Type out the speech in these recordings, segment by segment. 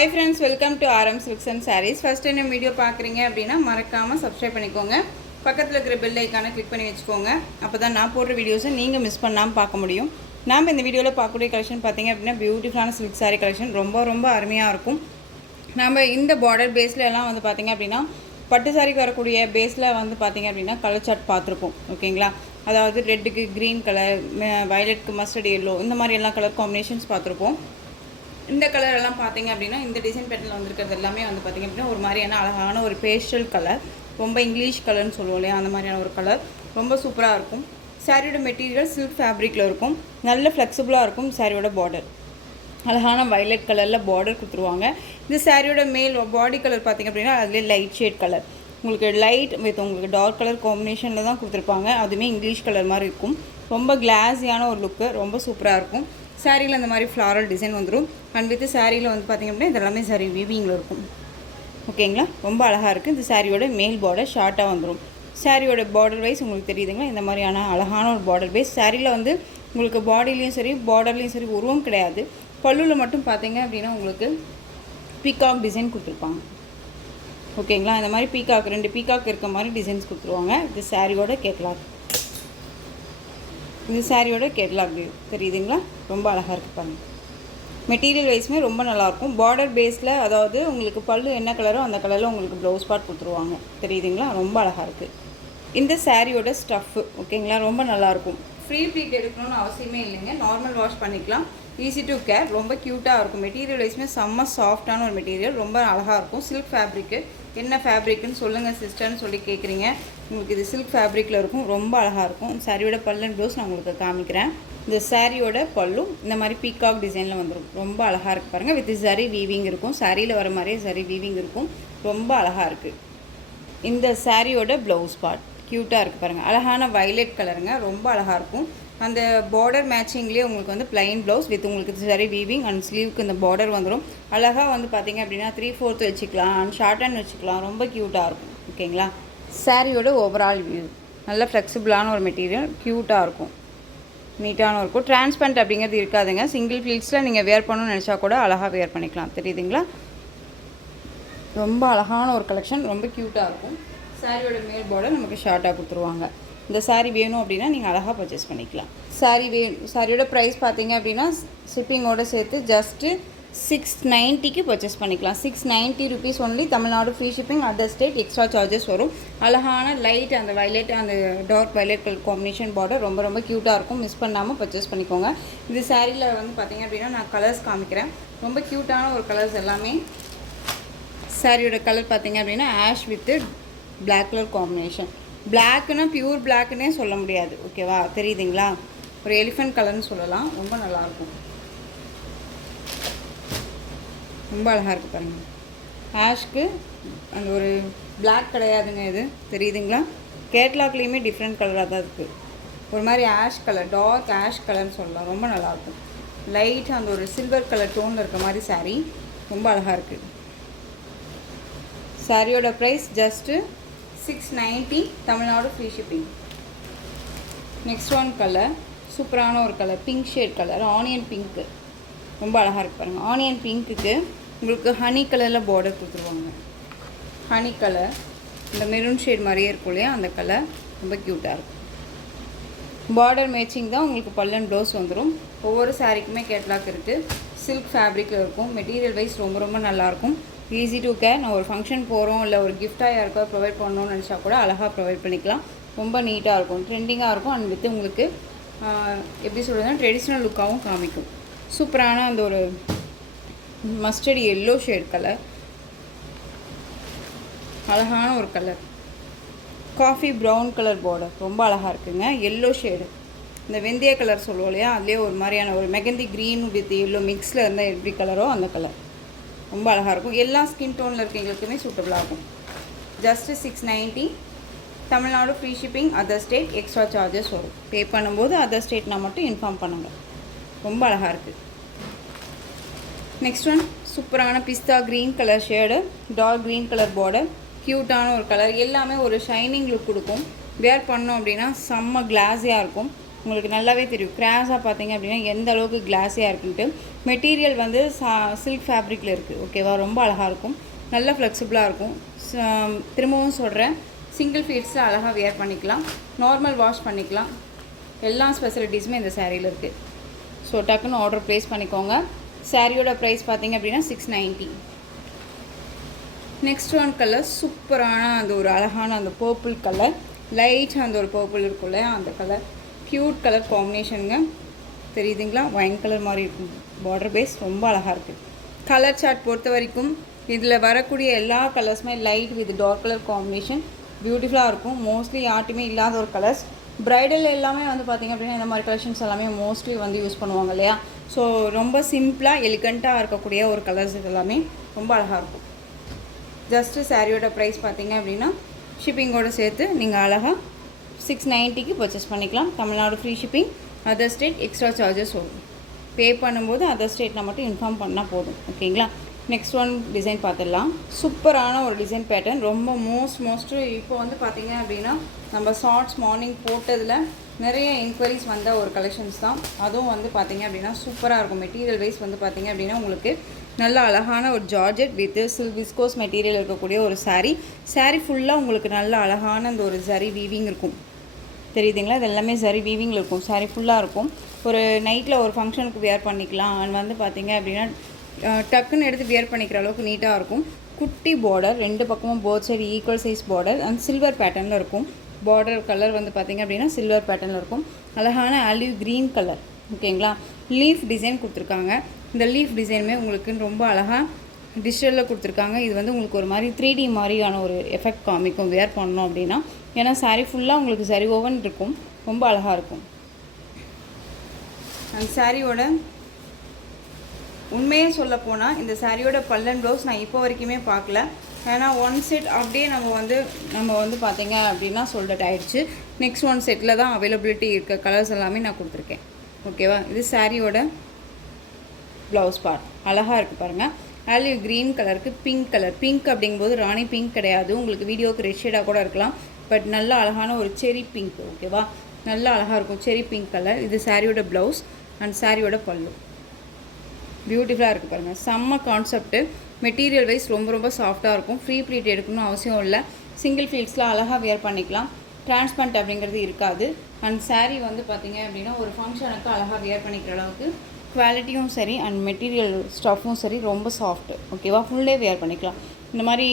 Hi friends, welcome to RM Silks and Sarees. First time video பார்க்குறீங்க அப்படின்னா மறக்காமல் subscribe பண்ணிக்கோங்க. பக்கத்தில் இருக்கிற பெல் ஐக்கானை கிளிக் பண்ணி வச்சுக்கோங்க. அப்போ தான் நான் போடுற வீடியோஸை நீங்கள் மிஸ் பண்ணாமல் பார்க்க முடியும். நாம் இந்த வீடியோவில் பார்க்கக்கூடிய கலெக்ஷன் பார்த்தீங்க அப்படின்னா பியூட்டிஃபுல்லான சில்க் சாரீ கலெக்ஷன் ரொம்ப அருமையாக இருக்கும். நம்ம இந்த பார்டர் பேஸில் எல்லாம் வந்து பார்த்திங்க அப்படின்னா பட்டு சாரிக்கு வரக்கூடிய பேஸில் வந்து பார்த்திங்க அப்படின்னா கலர் சார்ட் பார்த்துருப்போம். ஓகேங்களா, அதாவது ரெட்டுக்கு க்ரீன் கலர், வயலட்டுக்கு மஸ்டர்ட் எல்லோ, இந்த மாதிரி எல்லாம் கலர் காம்பினேஷன்ஸ் பார்த்துருப்போம். இந்த கலர் எல்லாம் பார்த்தீங்க அப்படின்னா இந்த டிசைன் பேட்டர்னில் வந்திருக்கிறது எல்லாமே வந்து பார்த்திங்க அப்படின்னா ஒரு மாதிரியான அழகான ஒரு பேஸ்டல் கலர், ரொம்ப இங்கிலீஷ் கலர்னு சொல்லுவோம் இல்லையா, அந்த மாதிரியான ஒரு கலர் ரொம்ப சூப்பராக இருக்கும். சாரியோட மெட்டீரியல் சில்க் ஃபேப்ரிக்கில் இருக்கும், நல்ல ஃப்ளெக்சிபிளாக இருக்கும். சாரியோட பார்டர் அழகான வயலட் கலரில் பார்டர் கொடுத்துருவாங்க. இந்த சாரியோட மேல் பாடி கலர் பார்த்திங்க அப்படின்னா அதிலே லைட் ஷேட் கலர், உங்களுக்கு லைட் வித் உங்களுக்கு டார்க் கலர் காம்பினேஷனில் தான் கொடுத்துருப்பாங்க. அதுவுமே இங்கிலீஷ் கலர் மாதிரி இருக்கும். ரொம்ப கிளாஸியான ஒரு லுக்கு, ரொம்ப சூப்பராக இருக்கும். சாரியில் அந்த மாதிரி ஃப்ளாரல் டிசைன் வந்துடும். அண்ட் வித் சாரியில் வந்து பார்த்திங்க அப்படின்னா இதெல்லாமே சாரி வீவிங்கில் இருக்கும். ஓகேங்களா, ரொம்ப அழகாக இருக்குது. இந்த சாரியோட மேல் பார்டர் ஷார்ட்டாக வந்துடும். சாரியோட பார்டர் வைஸ் உங்களுக்கு தெரியுதுங்களா, இந்த மாதிரியான அழகான ஒரு பார்டர் வைஸ். சாரியில் வந்து உங்களுக்கு பாடிலையும் சரி பார்டர்லேயும் சரி உருவம் கிடையாது. பல்லுவில் மட்டும் பார்த்தீங்க அப்படின்னா உங்களுக்கு பீகாக் டிசைன் கொடுத்துருப்பாங்க. ஓகேங்களா, இந்த மாதிரி பீகாக் 2 பீகாக் இருக்க மாதிரி டிசைன்ஸ் கொடுத்துருவாங்க. இது சாரியோட கேட்லாக். இந்த சாரியோட கேட்லாக் வியூ தெரியுதுங்களா, ரொம்ப அழகாக இருக்குது பாருங்கள். மெட்டீரியல் வைஸுமே ரொம்ப நல்லாயிருக்கும். பார்டர் பேஸில் அதாவது உங்களுக்கு பல்லு என்ன கலரோ அந்த கலரில் உங்களுக்கு ப்ளவுஸ் பார்ட் கொடுத்துருவாங்க. தெரியுதுங்களா, ரொம்ப அழகாக இருக்குது. இந்த சாரியோட ஸ்டஃப்பு ஓகேங்களா, ரொம்ப நல்லாயிருக்கும். ஃப்ரீ ப்ளீட் எடுக்கணும்னு அவசியமே இல்லைங்க, நார்மல் வாஷ் பண்ணிக்கலாம். ஈஸி டு கேர், ரொம்ப க்யூட்டாக இருக்கும். மெட்டீரியல் வைஸுமே செம்ம சாஃப்டான ஒரு மெட்டீரியல், ரொம்ப அழகாக இருக்கும். Silk fabric. என்ன ஃபேப்ரிக்குன்னு சொல்லுங்கள் சிஸ்டர்னு சொல்லி கேட்குறீங்க. உங்களுக்கு இது சில்க் ஃபேப்ரிக்கில் இருக்கும், ரொம்ப அழகாக இருக்கும். சாரியோட பல்லு அண்ட் ப்ளவுஸ் நான் உங்களுக்கு காமிக்கிறேன். இந்த சாரியோட பல்லும் இந்த மாதிரி பீகாக் டிசைனில் வந்துடும், ரொம்ப அழகாக இருக்குது பாருங்கள். வித் சரி வீவிங் இருக்கும், சாரியில் வர மாதிரியே சரி வீவிங் இருக்கும், ரொம்ப அழகாக இருக்குது. இந்த சாரியோட ப்ளவுஸ் பார்ட் க்யூட்டாக இருக்குது பாருங்கள், அழகான வயலட் கலருங்க, ரொம்ப அழகாக இருக்கும். அந்த பார்டர் மேட்சிங்லேயே உங்களுக்கு வந்து ப்ளைன் ப்ளவுஸ் வித் உங்களுக்கு சரி வீவிங் அண்ட் ஸ்லீவுக்கு இந்த பார்டர் வந்துடும். அழகாக வந்து பார்த்திங்க அப்படின்னா 3/4 வச்சுக்கலாம், அண்ட் ஷார்ட் ஹேண்ட் வச்சுக்கலாம், ரொம்ப க்யூட்டாக இருக்கும். ஓகேங்களா, சாரியோட ஓவரால் வியூ நல்ல ஃப்ளெக்சிபிளான ஒரு மெட்டீரியல், க்யூட்டாக இருக்கும், நீட்டான இருக்கும். டிரான்ஸ்பரண்ட் அப்படிங்கிறது இருக்காதுங்க. சிங்கிள் ஃபில்ஸில் நீங்கள் வேர் பண்ணணும்னு நினச்சா கூட அழகாக வேர் பண்ணிக்கலாம். தெரியுதுங்களா, ரொம்ப அழகான ஒரு கலெக்ஷன், ரொம்ப க்யூட்டாக இருக்கும். சாரியோட மேல் பார்டர் நமக்கு ஷார்ட்டாக கொடுத்துருவாங்க. இந்த சாரீ வேணும் அப்படின்னா நீங்கள் அழகாக பர்ச்சேஸ் பண்ணிக்கலாம். சாரியோட ப்ரைஸ் பார்த்தீங்க அப்படின்னா ஷிப்பிங்கோடு சேர்த்து ஜஸ்ட்டு 690க்கு பர்ச்சேஸ் பண்ணிக்கலாம். 690 rupees only. Tamil Nadu free shipping, other state extra charges வரும். அழகான லைட் அந்த வயலட் அந்த dark violet colour combination border ரொம்ப க்யூட்டாக இருக்கும். மிஸ் பண்ணாமல் பர்ச்சேஸ் பண்ணிக்கோங்க. இந்த சாரியில் வந்து பார்த்திங்க அப்படின்னா நான் கலர்ஸ் காமிக்கிறேன். ரொம்ப க்யூட்டான ஒரு கலர்ஸ் எல்லாமே. சாரியோட கலர் பார்த்திங்க அப்படின்னா ash with black colour combination. பிளாக்குன்னா பியூர் பிளாக்குன்னே சொல்ல முடியாது. ஓகேவா, தெரியுதுங்களா, ஒரு எலிஃபென்ட் கலர்னு சொல்லலாம். ரொம்ப நல்லாயிருக்கும், ரொம்ப அழகாக இருக்குது பாருங்கள். ஆஷ்க்கு அந்த ஒரு பிளாக் கிடையாதுங்க, இது தெரியுதுங்களா. கேட்லாக்லேயுமே டிஃப்ரெண்ட் கலராக தான் இருக்குது. ஒரு மாதிரி ஆஷ் கலர், டார்க் ஆஷ் கலர்னு சொல்லலாம், ரொம்ப நல்லாயிருக்கும். லைட் அந்த ஒரு சில்வர் கலர் டோனில் இருக்க மாதிரி சாரீ, ரொம்ப அழகாக இருக்குது. சாரியோட price just 690, Tamil Nadu free shipping. Next one colour, சூப்பரான ஒரு colour, pink shade colour, onion pink, ரொம்ப அழகாக இருக்குது பாருங்கள். ஆனியன் பிங்க்குக்கு உங்களுக்கு ஹனி கலரில் பார்டர் கொடுத்துருவாங்க. ஹனி கலர் இந்த மெரூன் ஷேட் மாதிரியே இருக்கும் இல்லையா, அந்த கலர் ரொம்ப க்யூட்டாக இருக்கும். பார்டர் மேட்சிங் தான் உங்களுக்கு பல்லன் ப்ளவுஸ் வந்துடும். ஒவ்வொரு சாரீக்குமே கேட்லாக் இருக்குது. சில்க் ஃபேப்ரிக்கில் இருக்கும். மெட்டீரியல் வைஸ் ரொம்ப நல்லாயிருக்கும். Easy to care. நான் ஒரு ஃபங்க்ஷன் போகிறோம் இல்லை ஒரு கிஃப்டாக யாருக்கோ ப்ரொவைட் பண்ணணும்னு நினச்சா கூட அழகாக ப்ரொவைட் பண்ணிக்கலாம். ரொம்ப நீட்டாக இருக்கும், ட்ரெண்டிங்காக இருக்கும். அண்ட் வித் உங்களுக்கு எப்படி சொல்கிறதுனா ட்ரெடிஷ்னல் லுக்காகவும் காமிக்கும். சூப்பரான அந்த ஒரு மஸ்டர்ட் எல்லோ ஷேட் கலர், அழகான ஒரு colour. Coffee brown colour border ரொம்ப அழகாக இருக்குங்க. எல்லோ ஷேடு, இந்த வெந்தய கலர் சொல்லுவோம் இல்லையா, அதுலேயே ஒரு மாதிரியான ஒரு மெகந்தி க்ரீன் வித் எல்லோ மிக்ஸில் இருந்தால் எப்படி கலரோ அந்த கலர் ரொம்ப அழகாக இருக்கும். எல்லா ஸ்கின் டோனில் இருக்கவங்களுக்குமே சூட்டபுளாக இருக்கும். Just 690, Tamil Nadu free shipping, other state extra charges வரும். பே பண்ணும்போது அதர் ஸ்டேட்னா மட்டும் இன்ஃபார்ம் பண்ணுங்கள். ரொம்ப அழகாக இருக்குது. நெக்ஸ்ட் ஒன் சூப்பரான பிஸ்தா green colour shade, dark green colour border, க்யூட்டான ஒரு கலர். எல்லாமே ஒரு ஷைனிங் லுக் கொடுக்கும். வேர் பண்ணோம் அப்படின்னா செம்ம கிளாஸியாக இருக்கும். உங்களுக்கு நல்லாவே தெரியும். கிராஸாக பார்த்தீங்க அப்படின்னா எந்த அளவுக்கு கிளாஸியாக இருக்குன்ட்டு. மெட்டீரியல் வந்து சில்க் ஃபேப்ரிக்கில் இருக்குது. ஓகேவா, ரொம்ப அழகாக இருக்கும், நல்லா ஃப்ளெக்சிபிளாக இருக்கும். திரும்பவும் சொல்கிறேன், சிங்கிள் ஃபீட்ஸில் அழகாக வியர் பண்ணிக்கலாம், நார்மல் வாஷ் பண்ணிக்கலாம். எல்லா ஸ்பெசிலிட்டிஸுமே இந்த சாரியில் இருக்குது. ஸோ டக்குன்னு ஆர்டர் ப்ளேஸ் பண்ணிக்கோங்க. சாரியோட ப்ரைஸ் பார்த்தீங்க அப்படின்னா 690. நெக்ஸ்ட் ஒன் கலர் சூப்பரான அந்த ஒரு அழகான அந்த பர்பிள் கலர், லைட்டாக அந்த ஒரு பர்பிள் இருக்குல்ல அந்த கலர், க்யூட் கலர் காம்பினேஷனுங்க. தெரியுதுங்களா, ஒயின் கலர் மாதிரி இருக்கும். பார்டர் பேஸ் ரொம்ப அழகாக இருக்குது. கலர் சார்ட் பொறுத்த வரைக்கும் இதில் வரக்கூடிய எல்லா கலர்ஸுமே light with dark colour combination பியூட்டிஃபுல்லாக இருக்கும். மோஸ்ட்லி யார்ட்டுமே இல்லாத ஒரு கலர்ஸ். ப்ரைடல் எல்லாமே வந்து பார்த்திங்க அப்படின்னா இந்த மாதிரி கலெக்ஷன்ஸ் எல்லாமே மோஸ்ட்லி வந்து யூஸ் பண்ணுவாங்க இல்லையா. ஸோ ரொம்ப சிம்பிளாக எலிகண்ட்டாக இருக்கக்கூடிய ஒரு கலர்ஸ் இதெல்லாமே ரொம்ப அழகாக இருக்கும். ஜஸ்ட்டு சாரியோட ப்ரைஸ் பார்த்தீங்க அப்படின்னா ஷிப்பிங்கோடு சேர்த்து நீங்கள் அழகாக 690க்கு பர்ச்சேஸ் பண்ணிக்கலாம். Tamil Nadu free shipping, other state extra charges வரும். பே பண்ணும்போது அதர் ஸ்டேட்டில் மட்டும் இன்ஃபார்ம் பண்ணால் போதும். ஓகேங்களா. நெக்ஸ்ட் ஒன் டிசைன் பார்த்துடலாம். சூப்பரான ஒரு டிசைன் பேட்டர்ன், ரொம்ப மோஸ்ட்டு இப்போ வந்து பார்த்திங்க அப்படின்னா நம்ம ஷார்ட்ஸ் மார்னிங் போட்டதில் நிறைய என்கொயரிஸ் வந்த ஒரு கலெக்ஷன்ஸ் தான். அதுவும் வந்து பார்த்திங்க அப்படின்னா சூப்பராக இருக்கும். மெட்டீரியல் வைஸ் வந்து பார்த்திங்க அப்படின்னா உங்களுக்கு நல்ல அழகான ஒரு ஜார்ஜெட் வித் விஸ்கோஸ் மெட்டீரியல் இருக்கக்கூடிய ஒரு சாரீ ஃபுல்லாக உங்களுக்கு நல்ல அழகான அந்த ஒரு ஜரி வீவிங் இருக்கும். தெரியுதுங்களா, இது எல்லாமே ஜரி வீவிங்கில் இருக்கும். சாரீ ஃபுல்லாக இருக்கும். ஒரு நைட்டில் ஒரு ஃபங்க்ஷனுக்கு வியர் பண்ணிக்கலாம். அண்ட் வந்து பார்த்திங்க அப்படின்னா டக்குன்னு எடுத்து வியர் பண்ணிக்கிற அளவுக்கு நீட்டாக இருக்கும். குட்டி பார்டர், ரெண்டு பக்கமும் both side equal size border and silver பேட்டர்னில் இருக்கும். பார்டர் கலர் வந்து பார்த்திங்க அப்படின்னா சில்வர் பேட்டர்னில் இருக்கும். அழகான ஆலிவ் க்ரீன் கலர். ஓகேங்களா. லீஃப் டிசைன் கொடுத்துருக்காங்க. இந்த லீஃப் டிசைனுமே உங்களுக்கு ரொம்ப அழகாக டிஜிட்டலில் கொடுத்துருக்காங்க. இது வந்து உங்களுக்கு ஒரு மாதிரி 3D மாதிரியான ஒரு எஃபெக்ட் காமிக்கும் வியர் பண்ணோம் அப்படின்னா. ஏன்னா சாரீ ஃபுல்லாக உங்களுக்கு சரி ஓவன் இருக்கும், ரொம்ப அழகாக இருக்கும். அந்த சாரியோட உண்மையே சொல்ல போனால் இந்த சாரியோட பல்லன் ப்ளவுஸ் நான் இப்போ வரைக்குமே பார்க்கல. ஏன்னா ஒன் செட் அப்படியே நம்ம வந்து பார்த்திங்க அப்படின்னா சோல்ட் ஆகிடுச்சு. நெக்ஸ்ட் ஒன் செட்டில் தான் அவைலபிலிட்டி இருக்க கலர்ஸ் எல்லாமே நான் கொடுத்துருக்கேன். ஓகேவா. இது சாரியோட ப்ளவுஸ் பார்ட் அழகாக இருக்குது பாருங்கள். ஆலிவ் க்ரீன் கலருக்கு பிங்க் கலர். பிங்க் அப்படிங்கும்போது ராணி பிங்க் கிடையாது, உங்களுக்கு வீடியோவுக்கு ரெட் ஷேடாக கூட இருக்கலாம். பட் நல்ல அழகான ஒரு செரி பிங்க். ஓகேவா, நல்லா அழகாக இருக்கும் செரி பிங்க் கலர். இது சாரியோட ப்ளவுஸ் அண்ட் சாரியோட பல்லு. பியூட்டிஃபுல்லாக இருக்குது பாருங்கள். செம்ம கான்செப்ட்டு. மெட்டீரியல் வைஸ் ரொம்ப சாஃப்டாக இருக்கும். ஃப்ரீ ப்ளீட் எடுக்கணும்னு அவசியம் இல்லை. சிங்கிள் ஃபீல்ட்ஸில் அழகாக வியர் பண்ணிக்கலாம். டிரான்ஸ்பரண்ட் அப்படிங்கிறது இருக்காது. அண்ட் சாரீ வந்து பார்த்திங்க அப்படின்னா ஒரு ஃபங்க்ஷனுக்கு அழகாக வியர் பண்ணிக்கிற அளவுக்கு குவாலிட்டியும் சரி அண்ட் மெட்டீரியல் ஸ்டஃப்பும் சரி ரொம்ப சாஃப்ட்டு. ஓகேவா, ஃபுல்லே வியர் பண்ணிக்கலாம். இந்த மாதிரி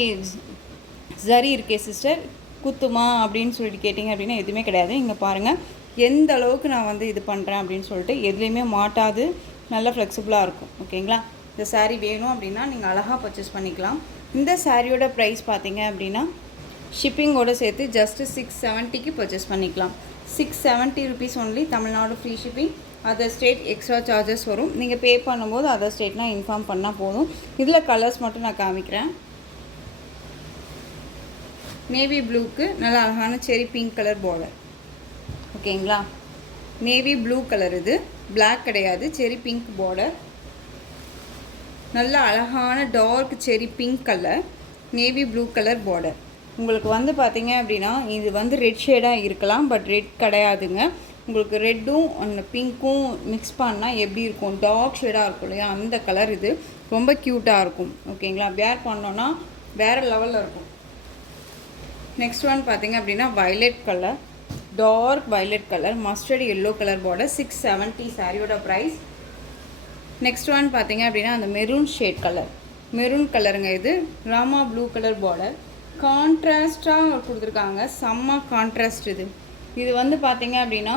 ஜரி இருக்கே சிஸ்டர் குத்துமா அப்படின்னு சொல்லிட்டு கேட்டிங்க அப்படின்னா எதுவுமே கிடையாது. இங்கே பாருங்கள் எந்த அளவுக்கு நான் வந்து இது பண்ணுறேன் அப்படின்னு சொல்லிட்டு எதுலேயுமே மாட்டாது, நல்லா ஃப்ளெக்சிபிளாக இருக்கும். ஓகேங்களா. இந்த சாரீ வேணும் அப்படின்னா நீங்கள் அழகாக பர்ச்சேஸ் பண்ணிக்கலாம். இந்த சாரியோட ப்ரைஸ் பார்த்தீங்க அப்படின்னா ஷிப்பிங்கோடு சேர்த்து ஜஸ்ட்டு 670க்கு பர்ச்சேஸ் பண்ணிக்கலாம். 670 rupees only. Tamil Nadu free shipping, other state extra charges வரும். நீங்கள் பே பண்ணும்போது அதர் ஸ்டேட்லாம் இன்ஃபார்ம் பண்ணால் போதும். இதில் கலர்ஸ் மட்டும் நான் காமிக்கிறேன். நேவி ப்ளூக்கு நல்லா அழகான செரி பிங்க் கலர் பார்டர். ஓகேங்களா. நேவி ப்ளூ கலர், இது பிளாக் கிடையாது, செரி பிங்க் பார்டர். நல்ல அழகான டார்க் செரி pink colour, navy blue colour border. உங்களுக்கு வந்து பார்த்திங்க அப்படின்னா இது வந்து ரெட் ஷேடாக இருக்கலாம், பட் ரெட் கிடையாதுங்க. உங்களுக்கு ரெட்டும் அந்த பிங்க்கும் மிக்ஸ் பண்ணால் எப்படி இருக்கும், டார்க் ஷேடாக இருக்கும் இல்லையா, அந்த கலர். இது ரொம்ப க்யூட்டாக இருக்கும். ஓகேங்களா. வேர் பண்ணோன்னா வேறு லெவலில் இருக்கும். நெக்ஸ்ட் ஒன் பார்த்திங்க அப்படின்னா violet colour, dark violet colour, mustard yellow colour border. 670 சாரியோட ப்ரைஸ். நெக்ஸ்ட் ஒன் பார்த்திங்க அப்படின்னா அந்த மெரூன் ஷேட் கலர், மெரூன் கலருங்க. இது ராமா ப்ளூ கலர் பார்டர். கான்ட்ராஸ்டாக கொடுத்துருக்காங்க, செம்ம கான்ட்ராஸ்ட். இது வந்து பார்த்திங்க அப்படின்னா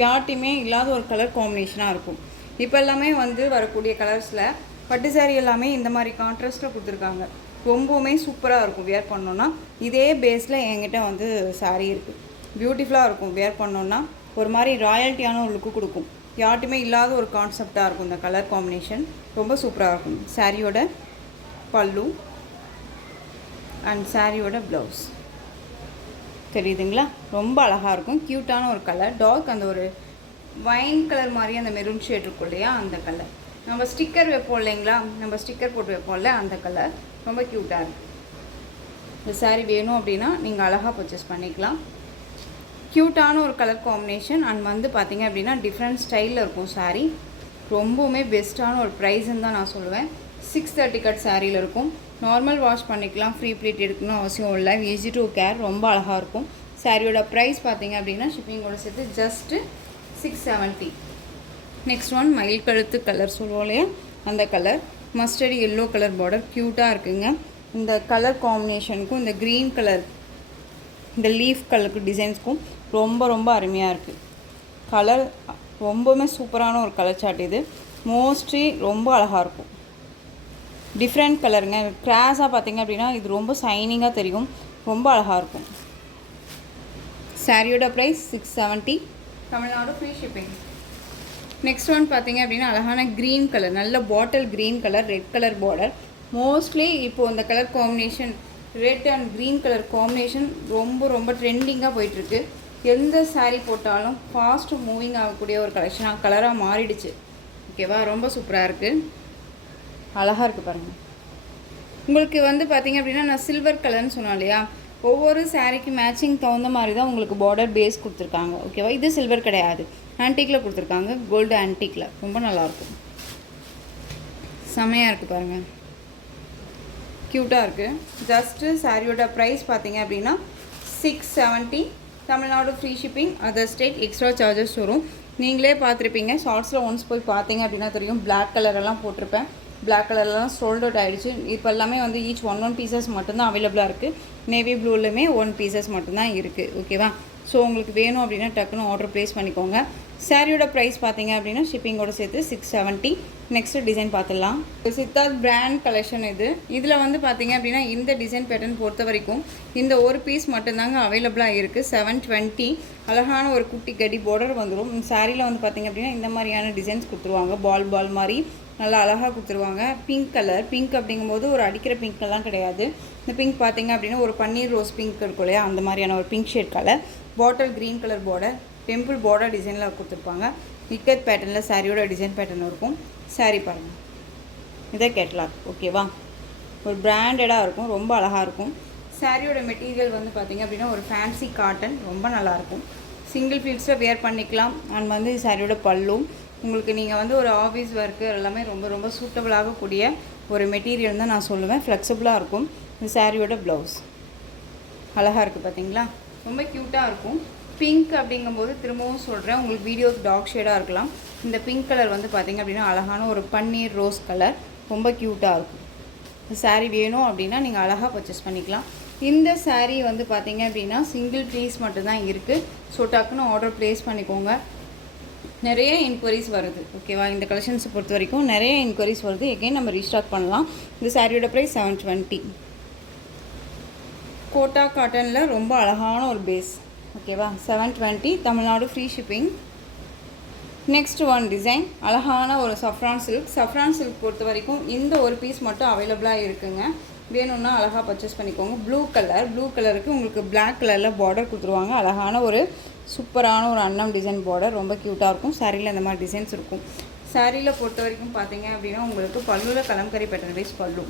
யார்ட்டையுமே இல்லாத ஒரு கலர் காம்பினேஷனாக இருக்கும். இப்போ எல்லாமே வந்து வரக்கூடிய கலர்ஸில் பட்டு சாரி எல்லாமே இந்த மாதிரி கான்ட்ராஸ்ட்டாக கொடுத்துருக்காங்க. ரொம்பவுமே சூப்பராக இருக்கும் வியர் பண்ணோன்னா. இதே பேஸில் என்கிட்ட வந்து சாரீ இருக்குது. பியூட்டிஃபுல்லாக இருக்கும் வியர் பண்ணோன்னா. ஒரு மாதிரி ராயல்ட்டியான ஒரு லுக்கு கொடுக்கும். யார்ட்டுமே இல்லாத ஒரு கான்செப்டாக இருக்கும் இந்த கலர் காம்பினேஷன். ரொம்ப சூப்பராக இருக்கும். சாரியோட பல்லு அண்ட் சாரியோட ப்ளவுஸ். தெரியுதுங்களா, ரொம்ப அழகாக இருக்கும். க்யூட்டான ஒரு கலர். டார்க் அந்த ஒரு வைன் கலர் மாதிரி அந்த மெரூன் ஷேட் இருக்கும் இல்லையா, அந்த கலர். நம்ம ஸ்டிக்கர் வைப்போம் இல்லைங்களா, நம்ம ஸ்டிக்கர் போட்டு வைப்போம்ல, அந்த கலர். ரொம்ப க்யூட்டாக இருக்குது. இந்த சாரீ வேணும் அப்படின்னா நீங்கள் அழகாக பர்ச்சேஸ் பண்ணிக்கலாம். க்யூட்டான ஒரு கலர் காம்பினேஷன் அண்ட் வந்து பார்த்திங்க அப்படின்னா டிஃப்ரெண்ட் ஸ்டைலில் இருக்கும் சாரீ. ரொம்பவுமே பெஸ்ட்டான ஒரு ப்ரைஸ்ன்னு தான் நான் சொல்லுவேன். 630 கட் சாரியில் இருக்கும். நார்மல் வாஷ் பண்ணிக்கலாம், ஃப்ரீ ப்ளீட் எடுக்கணும் அவசியம் இல்லை, ஈஸி டு கேர், ரொம்ப அழகாக இருக்கும். சாரியோட ப்ரைஸ் பார்த்திங்க அப்படின்னா ஷிப்பிங்கோட சேர்த்து ஜஸ்ட்டு 670. நெக்ஸ்ட் ஒன் மயில் கழுத்து கலர் சொல்லுவோம் இல்லையா, அந்த colour mustard yellow colour border க்யூட்டாக இருக்குங்க. இந்த கலர் காம்பினேஷனுக்கும் இந்த க்ரீன் கலர் இந்த லீஃப் கலருக்கு டிசைன்ஸ்க்கும் ரொம்ப ரொம்ப அருமையாக இருக்குது. கலர் ரொம்பவுமே சூப்பரான ஒரு கலர் சார்ட் இது. மோஸ்ட்லி ரொம்ப அழகாக இருக்கும். டிஃப்ரெண்ட் கலருங்க. கிராஸாக பார்த்திங்க அப்படின்னா இது ரொம்ப ஷைனிங்காக தெரியும், ரொம்ப அழகாக இருக்கும். சாரியோட price 670, Tamil Nadu free shipping. Next one பார்த்திங்க அப்படின்னா அழகான க்ரீன் கலர், நல்ல bottle green colour, red colour border. Mostly இப்போது அந்த colour combination red and green colour combination ரொம்ப ரொம்ப ட்ரெண்டிங்காக போயிட்டுருக்கு. எந்த சாரீ போட்டாலும் ஃபாஸ்ட்டு மூவிங் ஆகக்கூடிய ஒரு கலெக்ஷனாக கலராக மாறிடுச்சு. ஓகேவா, ரொம்ப சூப்பராக இருக்குது, அழகாக இருக்குது பாருங்கள். உங்களுக்கு வந்து பார்த்திங்க அப்படின்னா நான் சில்வர் கலர்னு சொன்னேன் இல்லையா, ஒவ்வொரு சாரீக்கு மேட்சிங் தகுந்த மாதிரி தான் உங்களுக்கு பார்டர் பேஸ் கொடுத்துருக்காங்க. ஓகேவா, இது சில்வர் கிடையாது, ஆன்டிக்கில் கொடுத்துருக்காங்க, கோல்டு ஆன்டிக்கில். ரொம்ப நல்லாயிருக்கும், செம்மையாக இருக்குது பாருங்கள், க்யூட்டாக இருக்குது. ஜஸ்ட்டு சாரியோட ப்ரைஸ் பார்த்திங்க அப்படின்னா 670, Tamil Nadu free shipping, other state extra charges வரும். நீங்களே பார்த்துருப்பீங்க, ஷார்ட்ஸில் ஒன்ஸ் போய் பார்த்தீங்க அப்படின்னா தெரியும். பிளாக் கலரெல்லாம் போட்டிருப்பேன், பிளாக் கலர்லாம் சோல்ட் அவுட் ஆகிடுச்சு. இப்போ எல்லாமே வந்து ஈச் ஒன் பீசஸ் மட்டும்தான் அவைலபிளாக இருக்குது. நேவி ப்ளூலையுமே 1 பீசஸ் மட்டும்தான் இருக்குது. ஓகேவா, ஸோ உங்களுக்கு வேணும் அப்படின்னா டக்குன்னு ஆர்டர் ப்ளேஸ் பண்ணிக்கோங்க. சாரியோட ப்ரைஸ் பார்த்தீங்க அப்படின்னா ஷிப்பிங்கோட சேர்த்து 670. நெக்ஸ்ட்டு டிசைன் பார்த்துடலாம். சித்தார்த் பிராண்ட் கலெக்ஷன் இது. இதில் வந்து பார்த்தீங்க அப்படின்னா இந்த டிசைன் பேட்டர்ன் பொறுத்த வரைக்கும் இந்த ஒரு பீஸ் மட்டும்தாங்க அவைலபிளாக இருக்குது. 720 அழகான ஒரு குட்டி கடி பார்டர் வந்துடும். சாரியில் வந்து பார்த்திங்க அப்படின்னா இந்த மாதிரியான டிசைன்ஸ் கொடுத்துருவாங்க, பால் மாதிரி நல்லா அழகாக கொடுத்துருவாங்க. பிங்க் கலர், பிங்க் அப்படிங்கும்போது ஒரு அடிக்கிற பிங்க்லாம் கிடையாது. இந்த பிங்க் பார்த்திங்க அப்படின்னா ஒரு பன்னீர் ரோஸ் பிங்க் இருக்கும் இல்லையா, அந்த மாதிரியான ஒரு பிங்க் ஷேட் கலர். பாட்டில் green colour border, temple border டிசைனில் கொடுத்துருப்பாங்க. இக்கத் பேட்டர்னில் சாரியோட டிசைன் பேட்டர்ன் இருக்கும். சாரி பாருங்கள், இதை கேட்லாக். ஓகேவா, ஒரு பிராண்டடாக இருக்கும், ரொம்ப அழகாக இருக்கும். சாரியோட மெட்டீரியல் வந்து பார்த்திங்க அப்படின்னா ஒரு ஃபேன்சி காட்டன், ரொம்ப நல்லாயிருக்கும். சிங்கிள் பீட்ஸில் வேர் பண்ணிக்கலாம். அண்ட் வந்து சாரியோட பல்லும் உங்களுக்கு நீங்கள் வந்து ஒரு ஆஃபீஸ் ஒர்க்கு எல்லாமே ரொம்ப ரொம்ப சூட்டபிளாகக்கூடிய ஒரு மெட்டீரியல் தான் நான் சொல்லுவேன். ஃப்ளெக்சிபிளாக இருக்கும். இந்த சாரியோட ப்ளவுஸ் அழகாக இருக்குது பார்த்தீங்களா, ரொம்ப க்யூட்டாக இருக்கும். பிங்க் அப்படிங்கும்போது திரும்பவும் சொல்கிறேன், உங்களுக்கு வீடியோக்கு டார்க் ஷேடாக இருக்கலாம். இந்த பிங்க் கலர் வந்து பார்த்திங்க அப்படின்னா அழகான ஒரு பன்னீர் ரோஸ் கலர், ரொம்ப க்யூட்டாக இருக்கும். இந்த சாரீ வேணும் அப்படின்னா நீங்கள் அழகாக பர்ச்சேஸ் பண்ணிக்கலாம். இந்த சாரீ வந்து பார்த்திங்க அப்படின்னா சிங்கிள் பீஸ் மட்டும்தான் இருக்குது. ஸோ டக்குன்னு ஆர்டர் ப்ளேஸ் பண்ணிக்கோங்க. நிறைய என்கொயரிஸ் வருது. ஓகேவா, இந்த கலெக்ஷன்ஸை பொறுத்த வரைக்கும் நிறைய என்கொயரிஸ் வருது. எகைன் நம்ம ரீஸ்டாக் பண்ணலாம். இந்த சாரியோட ப்ரைஸ் 720. கோட்டா காட்டனில் ரொம்ப அழகான ஒரு பேஸ். ஓகேவா, 720, Tamil Nadu free shipping. Next one design அழகான ஒரு சஃப்ரான் சில்க். சஃப்ரான் சில்க் பொறுத்த வரைக்கும் இந்த ஒரு பீஸ் மட்டும் அவைலபிளாக இருக்குங்க. வேணும்னா அழகாக பர்ச்சேஸ் பண்ணிக்கோங்க. ப்ளூ கலர், ப்ளூ கலருக்கு உங்களுக்கு பிளாக் கலரில் பார்டர் கொடுத்துருவாங்க. அழகான ஒரு சூப்பரான ஒரு அன்னம் டிசைன் பார்டர், ரொம்ப க்யூட்டாக இருக்கும். சாரியில் இந்த மாதிரி டிசைன்ஸ் இருக்கும். சாரியில் பொறுத்த வரைக்கும் பார்த்தீங்க அப்படின்னா உங்களுக்கு பல்லுவில் கலம்கரி பேட்டர்ன் வைஸ் பல்லு.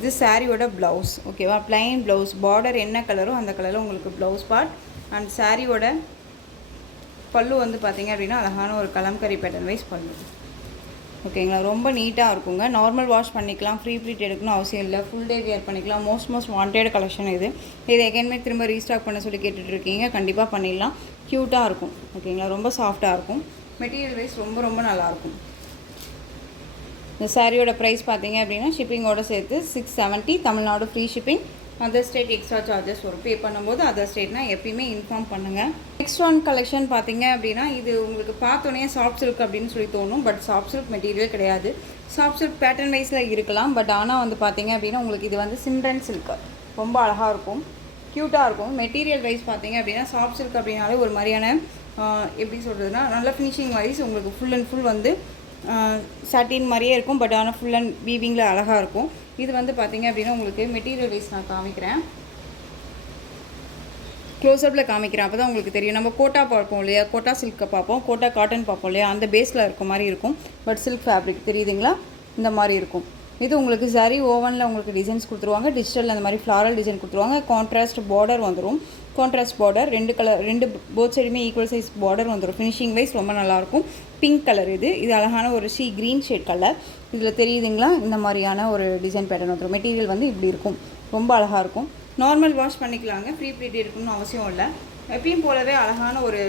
இது சாரியோட ப்ளவுஸ். ஓகேவா, ப்ளைன் ப்ளவுஸ், பார்டர் என்ன கலரோ அந்த கலரில் உங்களுக்கு ப்ளவுஸ் பார்ட். அண்ட் சாரியோட பல்லு வந்து பார்த்திங்க அப்படின்னா அழகான ஒரு கலம்கரி பேட்டர்ன் வைஸ் பல்லு. ஓகேங்களா, ரொம்ப நீட்டாக இருக்குங்க. நார்மல் வாஷ் பண்ணிக்கலாம், ஃப்ரீ ப்ளீட் எடுக்கணும் அவசியம் இல்லை, ஃபுல் டே வியர் பண்ணிக்கலாம். மோஸ்ட் வாண்டட் கலெக்ஷன் இது. இது எகைன்மே திரும்ப ரீஸ்டாக் பண்ண சொல்லி கேட்டுட்ருக்கீங்க, கண்டிப்பாக பண்ணிடலாம். க்யூட்டாக இருக்கும். ஓகேங்களா, ரொம்ப சாஃப்டாக இருக்கும். மெட்டீரியல் வைஸ் ரொம்ப ரொம்ப நல்லாயிருக்கும். இந்த சாரியோட ப்ரைஸ் பார்த்தீங்க அப்படின்னா ஷிப்பிங்கோட சேர்த்து 670, Tamil Nadu free shipping. Other state extra charges வரும். பே பண்ணும்போது அதர் ஸ்டேட்னால் எப்பயுமே இன்ஃபார்ம் பண்ணுங்கள். நெக்ஸ்ட் ஒன் கலெக்ஷன் பார்த்தீங்க அப்படின்னா இது உங்களுக்கு பார்த்தோன்னே சாஃப்ட் சில்க் அப்படின்னு சொல்லி தோணும். பட் சாஃப்ட் சில்க் மெட்டீரியல் கிடையாது. சாஃப்ட் சில்க் பேட்டர்ன் வைஸில் இருக்கலாம். பட் ஆனால் வந்து பார்த்தீங்க அப்படின்னா உங்களுக்கு இது வந்து சிம்ரன் சில்க், ரொம்ப அழகாக இருக்கும், க்யூட்டாக இருக்கும். மெட்டீரியல் வைஸ் பார்த்தீங்க அப்படின்னா சாஃப்ட் சில்க் அப்படின்னாலே ஒரு மாதிரியான எப்படி சொல்கிறதுனா நல்ல ஃபினிஷிங் வைஸ் உங்களுக்கு ஃபுல் அண்ட் ஃபுல் வந்து சாட்டின் மாதிரியே இருக்கும். பட் ஆனால் ஃபுல் அண்ட் வீவிங்கில் அழகாக இருக்கும். இது வந்து பார்த்திங்க அப்படின்னா உங்களுக்கு மெட்டீரியல் வைஸ் நான் காமிக்கிறேன், க்ளோஸ்அப்பில் காமிக்கிறேன், அப்போ தான் உங்களுக்கு தெரியும். நம்ம கோட்டா பார்ப்போம் இல்லையா, கோட்டா சில்க்கை பார்ப்போம், கோட்டா காட்டன் பார்ப்போம் இல்லையா, அந்த பேஸில் இருக்க மாதிரி இருக்கும். பட் சில்க் ஃபேப்ரிக் தெரியுதுங்களா, இந்த மாதிரி இருக்கும். இது உங்களுக்கு சரி ஓவனில் உங்களுக்கு டிசைன்ஸ் கொடுத்துருவாங்க. டிஜிட்டலில் அந்த மாதிரி ஃப்ளாரல் டிசைன் கொடுத்துருவாங்க. கான்ட்ராஸ்ட் பார்டர் வந்துடும். கான்ட்ராஸ்ட் பார்டர் 2 கலர் 2 போத் சைடுமே ஈக்குவல் சைஸ் பார்டர் வந்துடும். ஃபினிஷிங் வைஸ் ரொம்ப நல்லாயிருக்கும். பிங்க் கலர் இது அழகான ஒரு க்ரீன் ஷேட் கலர். இதில் தெரியுதுங்களா, இந்த மாதிரியான ஒரு டிசைன் பேட்டர்ன் வந்துடும். மெட்டீரியல் வந்து இப்படி இருக்கும். ரொம்ப அழகாக இருக்கும். நார்மல் வாஷ் பண்ணிக்கலாங்க. ஃப்ரீ ப்ளீட் இருக்கணும்னு அவசியம் இல்லை. எப்பயும் போலவே அழகான ஒரு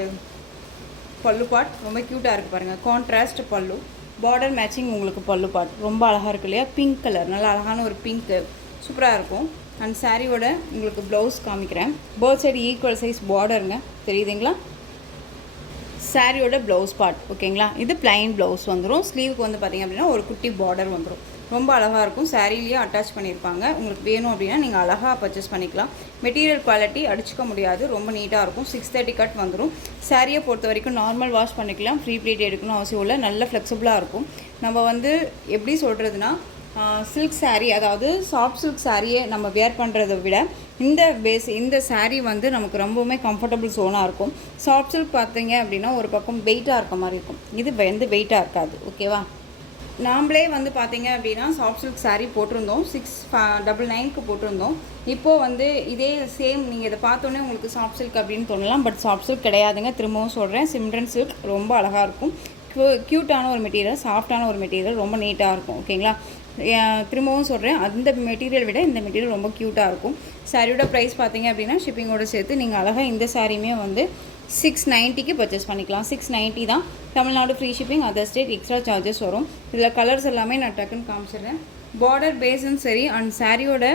பல்லு பார்ட் ரொம்ப க்யூட்டாக இருக்குது பாருங்கள். கான்ட்ராஸ்ட் பல்லு, பார்டர் மேட்சிங் உங்களுக்கு பல்லு பார்ட் ரொம்ப அழகாக இருக்கு இல்லையா. பிங்க் கலர், நல்ல அழகான ஒரு பிங்க்கு, சூப்பராக இருக்கும். அண்ட் சாரியோட உங்களுக்கு ப்ளவுஸ் காமிக்கிறேன். போத் சைடு ஈக்குவல் சைஸ் பார்டருங்க, தெரியுதுங்களா. சாரியோட ப்ளவுஸ் பார்ட் ஓகேங்களா. இது பிளைன் ப்ளவுஸ் வந்துடும். ஸ்லீவுக்கு வந்து பார்த்திங்க அப்படின்னா ஒரு குட்டி பார்டர் வந்துடும். ரொம்ப அழகாக இருக்கும். சாரிலேயே அட்டாச் பண்ணியிருப்பாங்க. உங்களுக்கு வேணும் அப்படின்னா நீங்கள் அழகாக பர்ச்சேஸ் பண்ணிக்கலாம். மெட்டீரியல் குவாலிட்டி அடிச்சுக்க முடியாது, ரொம்ப நீட்டாக இருக்கும். 630 கட் வந்துடும். சாரியை பொறுத்த வரைக்கும் நார்மல் வாஷ் பண்ணிக்கலாம். ஃப்ரீ ப்ளீட் எடுக்கணும் அவசியம் இல்லை. நல்ல ஃப்ளெக்சிபிளாக இருக்கும். நம்ம வந்து எப்படி சொல்கிறதுனா, சில்க் சாரீ, அதாவது சாஃப்ட் சில்க் சாரியை நம்ம வேர் பண்ணுறதை விட இந்த சாரீ வந்து நமக்கு ரொம்பவுமே கம்ஃபர்டபுள் ஜோனாக இருக்கும். சாஃப்ட் சில்க் பார்த்தீங்க அப்படின்னா ஒரு பக்கம் வெயிட்டாக இருக்க மாதிரி இருக்கும். இது வந்து வெயிட்டாக இருக்காது. ஓகேவா. நாம்ளே வந்து பார்த்தீங்க அப்படின்னா சாஃப்ட் சில்க் சாரீ போட்டிருந்தோம். 699க்கு போட்டிருந்தோம். இப்போது வந்து இதே சேம் நீங்கள் இதை பார்த்தோன்னே உங்களுக்கு சாஃப்ட் சில்க் அப்படின்னு தோணலாம். பட் சாஃப்ட் சில்க் கிடையாதுங்க. திரும்பவும் சொல்கிறேன், சிம்ரன் சில்க் ரொம்ப அழகாக இருக்கும். க்யூட்டான ஒரு மெட்டீரியல், சாஃப்டான ஒரு மெட்டீரியல், ரொம்ப நீட்டாக இருக்கும். ஓகேங்களா. திரும்பவும் சொல்கிறேன், அந்த மெட்டீரியல் விட இந்த மெட்டீரியல் ரொம்ப க்யூட்டாக இருக்கும். சாரியோட ப்ரைஸ் பார்த்தீங்க அப்படின்னா ஷிப்பிங்கோடு சேர்த்து நீங்கள் அழகாக இந்த சாரியுமே வந்து 690க்கு பர்ச்சேஸ் பண்ணிக்கலாம். 690 தான். Tamil Nadu free shipping, other state extra charges வரும். இதில் கலர்ஸ் எல்லாமே நான் டக்குன்னு காமிச்சிடுறேன். பார்டர் பேஸும் சரி அண்ட் சாரியோட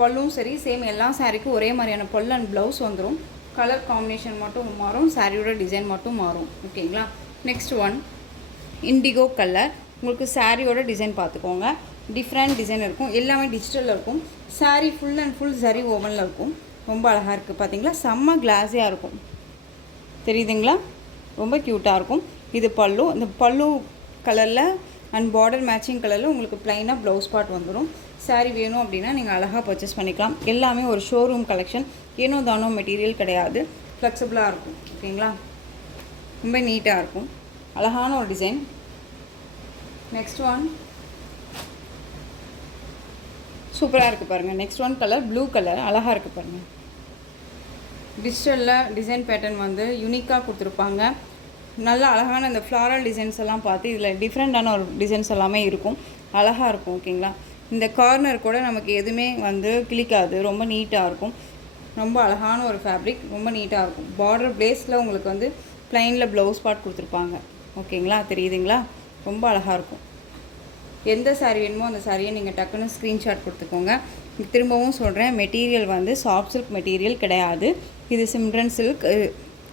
பல்லும் சரி சேம். எல்லா சாரிக்கும் ஒரே மாதிரியான பல்லு அண்ட் ப்ளவுஸ் வந்துடும். கலர் காம்பினேஷன் மட்டும் மாறும், சாரியோட டிசைன் மட்டும் மாறும். ஓகேங்களா. Next one indigo colour. உங்களுக்கு சாரியோட டிசைன் பார்த்துக்கோங்க. டிஃப்ரெண்ட் டிசைன் இருக்கும். எல்லாமே டிஜிட்டலில் இருக்கும். சாரீ ஃபுல் அண்ட் ஃபுல் சரி ஓவனில் இருக்கும். ரொம்ப அழகாக இருக்குது பார்த்தீங்களா. செம்ம கிளாஸியாக இருக்கும், தெரியுதுங்களா. ரொம்ப க்யூட்டாக இருக்கும். இது பல்லு. இந்த பல்லு கலரில் அண்ட் பார்டர் மேட்சிங் கலரில் உங்களுக்கு ப்ளைனாக ப்ளவுஸ் பார்ட் வந்துடும். சாரீ வேணும் அப்படின்னா நீங்கள் அழகாக பர்ச்சேஸ் பண்ணிக்கலாம். எல்லாமே ஒரு ஷோரூம் கலெக்ஷன். ஏனோ தானோ மெட்டீரியல் கிடையாது. ஃப்ளெக்சிபிளாக இருக்கும். ஓகேங்களா. ரொம்ப நீட்டாக இருக்கும். அழகான ஒரு டிசைன். நெக்ஸ்ட் ஒன் சூப்பராக இருக்குது பாருங்கள். Next one colour blue colour, அழகாக இருக்குது பாருங்கள். டிஜிட்டலில் டிசைன் பேட்டர்ன் வந்து யூனிக்காக கொடுத்துருப்பாங்க. நல்ல அழகான இந்த ஃப்ளாரல் டிசைன்ஸ் எல்லாம் பார்த்து இதில் டிஃப்ரெண்ட்டான ஒரு டிசைன்ஸ் எல்லாமே இருக்கும். அழகாக இருக்கும். ஓகேங்களா. இந்த கார்னர் கூட நமக்கு எதுவுமே வந்து கிளிக்காது. ரொம்ப நீட்டாக இருக்கும். ரொம்ப அழகான ஒரு ஃபேப்ரிக், ரொம்ப நீட்டாக இருக்கும். பார்டர் பிளேஸில் உங்களுக்கு வந்து ப்ளைனில் ப்ளவுஸ் பார்ட் கொடுத்துருப்பாங்க. ஓகேங்களா, தெரியுதுங்களா. ரொம்ப அழகாக இருக்கும். எந்த சாரீ வேணுமோ அந்த சாரியை நீங்கள் டக்குன்னு ஸ்க்ரீன்ஷாட் கொடுத்துக்கோங்க. திரும்பவும் சொல்கிறேன், மெட்டீரியல் வந்து சாஃப்ட் சில்க் மெட்டீரியல் கிடையாது. இது சிம்ரன் சில்க்.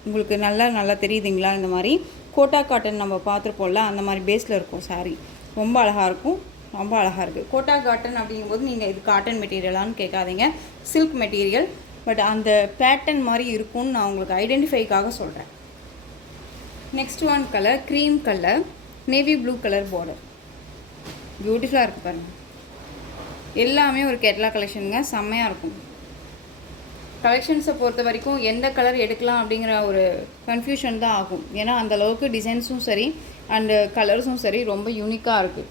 உங்களுக்கு நல்லா தெரியுதுங்களா. இந்த மாதிரி கோட்டா காட்டன் நம்ம பார்த்துருப்போம்ல, அந்த மாதிரி பேஸில் இருக்கும் சாரீ. ரொம்ப அழகாக இருக்கும். ரொம்ப அழகாக இருக்குது. கோட்டா காட்டன் அப்படிங்கும்போது நீங்கள் இது காட்டன் மெட்டீரியலான்னு கேட்காதீங்க, சில்க் மெட்டீரியல். பட் அந்த பேட்டர்ன் மாதிரி இருக்கும்னு நான் உங்களுக்கு ஐடென்டிஃபைக்காக சொல்கிறேன். Next one colour cream colour, navy blue colour border. பியூட்டிஃபுல்லாக இருக்குது பாருங்கள். எல்லாமே ஒரு கேட்லாக் கலெக்ஷனுங்க. செம்மையாக இருக்கும். கலெக்ஷன்ஸை பொறுத்த வரைக்கும் எந்த கலர் எடுக்கலாம் அப்படிங்கிற ஒரு கன்ஃபியூஷன் தான் ஆகும். ஏன்னா அந்தளவுக்கு டிசைன்ஸும் சரி அண்டு கலர்ஸும் சரி ரொம்ப யூனிக்காக இருக்குது.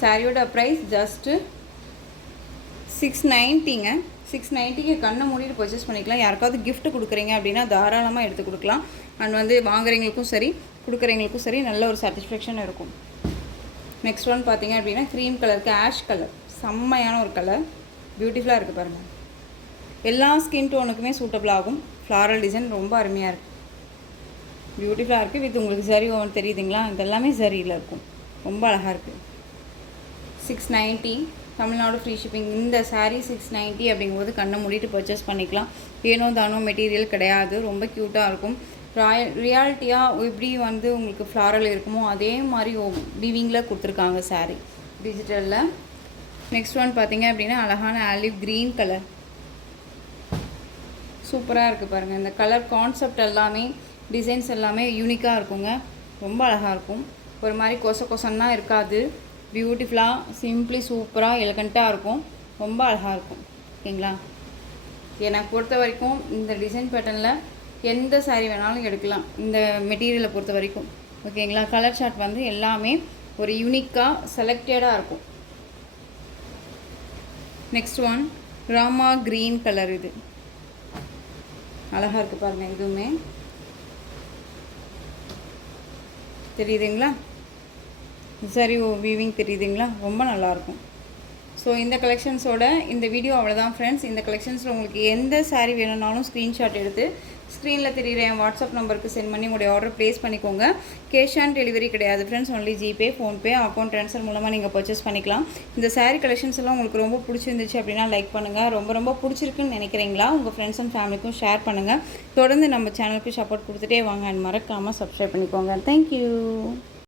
சாரியோட ப்ரைஸ் ஜஸ்ட்டு 690ங்க. 690க்கு கண்ணை மூடிட்டு பர்ச்சேஸ் பண்ணிக்கலாம். யாருக்காவது கிஃப்ட் கொடுக்குறீங்க அப்படின்னா தாராளமாக எடுத்து கொடுக்கலாம். அண்ட் வந்து வாங்குறவங்களுக்கும் சரி கொடுக்குறவங்களுக்கும் சரி நல்ல ஒரு சாட்டிஸ்ஃபேக்ஷன் இருக்கும். நெக்ஸ்ட் ஒன் பார்த்தீங்க அப்படின்னா க்ரீம் கலருக்கு ஆஷ் கலர், செம்மையான ஒரு கலர். பியூட்டிஃபுல்லாக இருக்குது பாருங்கள். எல்லா ஸ்கின் டோனுக்குமே சூட்டபிள் ஆகும். ஃப்ளாரல் டிசைன் ரொம்ப அருமையாக இருக்குது. பியூட்டிஃபுல்லாக இருக்குது. வித் உங்களுக்கு சரி ஒன்று தெரியுதுங்களா. இதெல்லாமே சரியில் இருக்கும். ரொம்ப அழகாக இருக்குது. 690 தமிழ்நாடு ஃப்ரீ ஷிப்பிங். இந்த சாரீ 690 அப்படிங்கும்போது கண்ணை மூடிட்டு பர்ச்சேஸ் பண்ணிக்கலாம். ஏனோ தானோ மெட்டீரியல் கிடையாது. ரொம்ப க்யூட்டாக இருக்கும். ரியாலிட்டியாக எப்படி வந்து உங்களுக்கு ஃப்ளாரல் இருக்குமோ அதே மாதிரி வீவிங்கில் கொடுத்துருக்காங்க சாரீ டிஜிட்டலில். நெக்ஸ்ட் ஒன் பார்த்தீங்க அப்படின்னா அழகான ஆலிவ் க்ரீன் கலர். சூப்பராக இருக்குது பாருங்கள். இந்த கலர் கான்செப்ட் எல்லாமே டிசைன்ஸ் எல்லாமே யூனிக்காக இருக்குங்க. ரொம்ப அழகாக இருக்கும். ஒரு மாதிரி கொசன்னா இருக்காது. பியூட்டிஃபுல்லாக சிம்பிளி சூப்பராக எலகண்ட்டாக இருக்கும். ரொம்ப அழகாக இருக்கும். ஓகேங்களா. எனக்கு பொறுத்த வரைக்கும் இந்த டிசைன் பேட்டர்னில் எந்த சாரீ வேணாலும் எடுக்கலாம் இந்த மெட்டீரியலை பொறுத்த வரைக்கும். ஓகேங்களா. கலர் சார்ட் வந்து எல்லாமே ஒரு யூனிக்காக செலக்டடாக இருக்கும். Next one Rama green colour. இது அழகாக இருக்குது பாருங்கள். இதுவுமே தெரியுதுங்களா? சரி வீவிங் தெரியுதுங்களா? ரொம்ப நல்லாயிருக்கும். ஸோ இந்த கலெக்ஷன்ஸோட இந்த வீடியோ அவ்வளோதான் ஃப்ரெண்ட்ஸ். இந்த கலெக்ஷன்ஸில் உங்களுக்கு எந்த சாரீ வேணும்னாலும் ஸ்க்ரீன்ஷாட் எடுத்து ஸ்க்ரீனில் தெரியுற என் வாட்ஸ்அப் நம்பருக்கு சென்ட் பண்ணி உங்களுடைய ஆர்டர் ப்ளேஸ் பண்ணிக்கோங்க. கேஷ் ஆன் டெலிவரி கிடையாது friends. Only GPay, PhonePe, account transfer மூலமாக நீங்கள் பர்ச்சேஸ் பண்ணிக்கலாம். இந்த சாரீ கலெக்ஷன்ஸ் எல்லாம் உங்களுக்கு ரொம்ப பிடிச்சிருந்துச்சு அப்படின்னா லைக் பண்ணுங்கள். ரொம்ப பிடிச்சிருக்குன்னு நினைக்கிறீங்களா உங்கள் ஃப்ரெண்ட்ஸ் அண்ட் ஃபேமிலிக்கும் ஷேர் பண்ணுங்கள். தொடர்ந்து நம்ம சேனலுக்கு சப்போர்ட் கொடுத்துட்டே வாங்க. அண்ட் மறக்காமல் சப்ஸ்கிரைப் பண்ணிக்கோங்க. தேங்க்யூ.